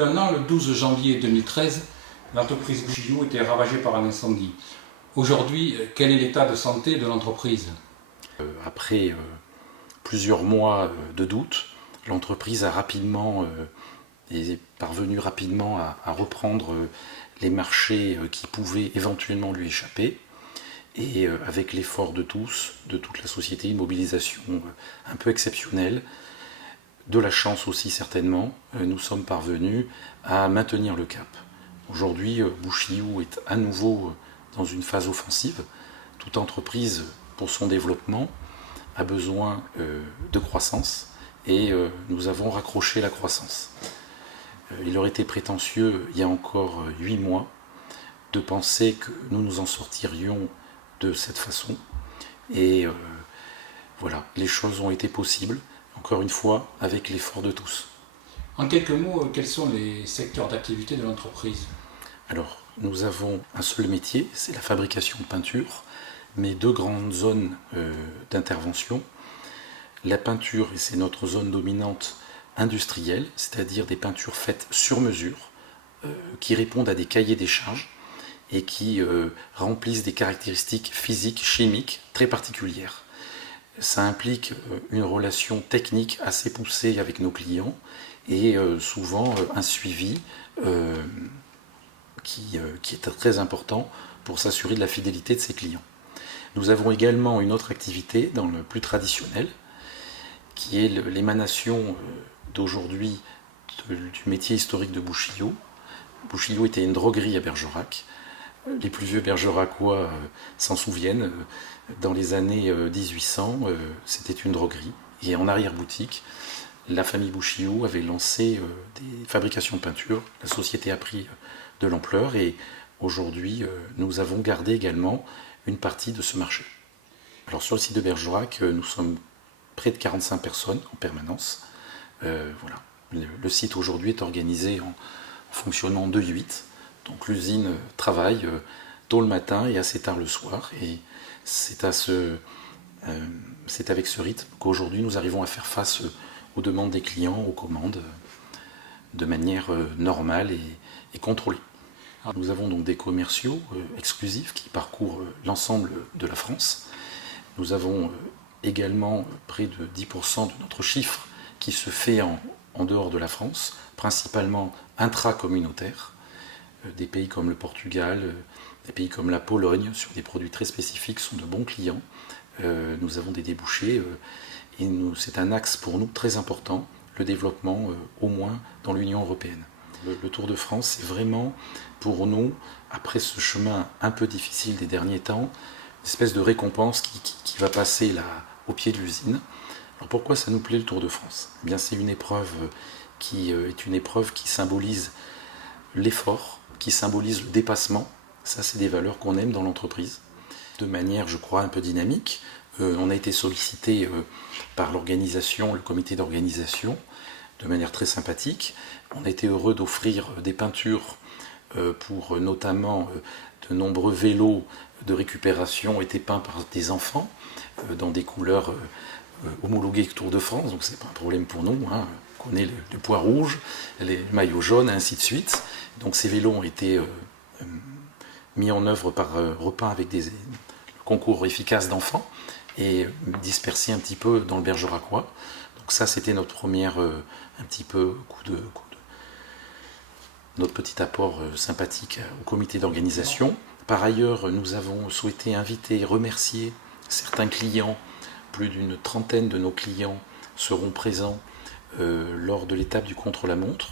d'un an, le 12 janvier 2013, l'entreprise Bouchillou était ravagée par un incendie. Aujourd'hui, quel est l'état de santé de l'entreprise? Après plusieurs mois de doute, l'entreprise a rapidement est parvenue rapidement à reprendre les marchés qui pouvaient éventuellement lui échapper. Et avec l'effort de tous, de toute la société, une mobilisation un peu exceptionnelle, de la chance aussi certainement, nous sommes parvenus à maintenir le cap. Aujourd'hui, Bouchillou est à nouveau dans une phase offensive. Toute entreprise, pour son développement, a besoin de croissance et nous avons raccroché la croissance. Il aurait été prétentieux, il y a encore 8 mois, de penser que nous nous en sortirions de cette façon. Et voilà, les choses ont été possibles, encore une fois, avec l'effort de tous. En quelques mots, quels sont les secteurs d'activité de l'entreprise? Alors, nous avons un seul métier, c'est la fabrication de peinture, mais deux grandes zones d'intervention. La peinture, et c'est notre zone dominante industrielle, c'est-à-dire des peintures faites sur mesure, qui répondent à des cahiers des charges et qui remplissent des caractéristiques physiques, chimiques très particulières. Ça implique une relation technique assez poussée avec nos clients et souvent un suivi qui est très important pour s'assurer de la fidélité de ses clients. Nous avons également une autre activité dans le plus traditionnel, qui est l'émanation d'aujourd'hui du métier historique de Bouchillou. Bouchillou était une droguerie à Bergerac. Les plus vieux bergeracois s'en souviennent. Dans les années 1800, c'était une droguerie. Et en arrière-boutique, la famille Bouchillou avait lancé des fabrications de peinture. La société a pris de l'ampleur et aujourd'hui, nous avons gardé également une partie de ce marché. Alors sur le site de Bergerac, nous sommes près de 45 personnes en permanence. Voilà. Le site aujourd'hui est organisé en fonctionnement 2-8. Donc l'usine travaille tôt le matin et assez tard le soir. Et c'est avec ce rythme qu'aujourd'hui nous arrivons à faire face aux demandes des clients, aux commandes, de manière normale et contrôlée. Alors, nous avons donc des commerciaux exclusifs qui parcourent l'ensemble de la France. Nous avons également près de 10% de notre chiffre qui se fait en dehors de la France, principalement intracommunautaire. Des pays comme le Portugal, des pays comme la Pologne, sur des produits très spécifiques, sont de bons clients. Nous avons des débouchés et c'est un axe pour nous très important, le développement au moins dans l'Union européenne. Le Tour de France, c'est vraiment pour nous, après ce chemin un peu difficile des derniers temps, une espèce de récompense qui va passer là, au pied de l'usine. Alors pourquoi ça nous plaît le Tour de France? Eh bien, c'est une épreuve qui symbolise l'effort, qui symbolise le dépassement. Ça, c'est des valeurs qu'on aime dans l'entreprise. De manière, je crois, un peu dynamique. On a été sollicité par l'organisation, le comité d'organisation, de manière très sympathique. On a été heureux d'offrir des peintures pour notamment de nombreux vélos de récupération étaient peints par des enfants dans des couleurs homologuées Tour de France, donc c'est pas un problème pour nous. On connaît le pois rouge, les maillots jaunes, et ainsi de suite. Donc ces vélos ont été mis en œuvre par Repin avec des concours efficaces d'enfants et dispersés un petit peu dans le Bergeracois. Donc ça, c'était notre première un petit peu notre petit apport sympathique au comité d'organisation. Par ailleurs, nous avons souhaité inviter et remercier certains clients. Plus d'une trentaine de nos clients seront présents lors de l'étape du contre-la-montre.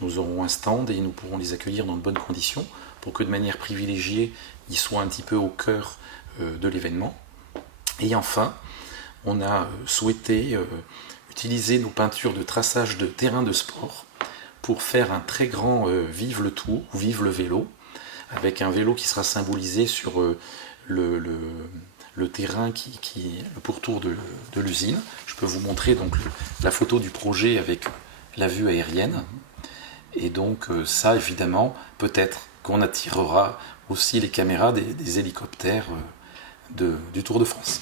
Nous aurons un stand et nous pourrons les accueillir dans de bonnes conditions pour que de manière privilégiée, ils soient un petit peu au cœur de l'événement. Et enfin, on a souhaité utiliser nos peintures de traçage de terrain de sport pour faire un très grand Vive le Tour ou Vive le vélo, avec un vélo qui sera symbolisé sur le terrain qui est le pourtour de l'usine. Je peux vous montrer donc la photo du projet avec la vue aérienne. Et donc ça, évidemment, peut-être qu'on attirera aussi les caméras des hélicoptères du Tour de France.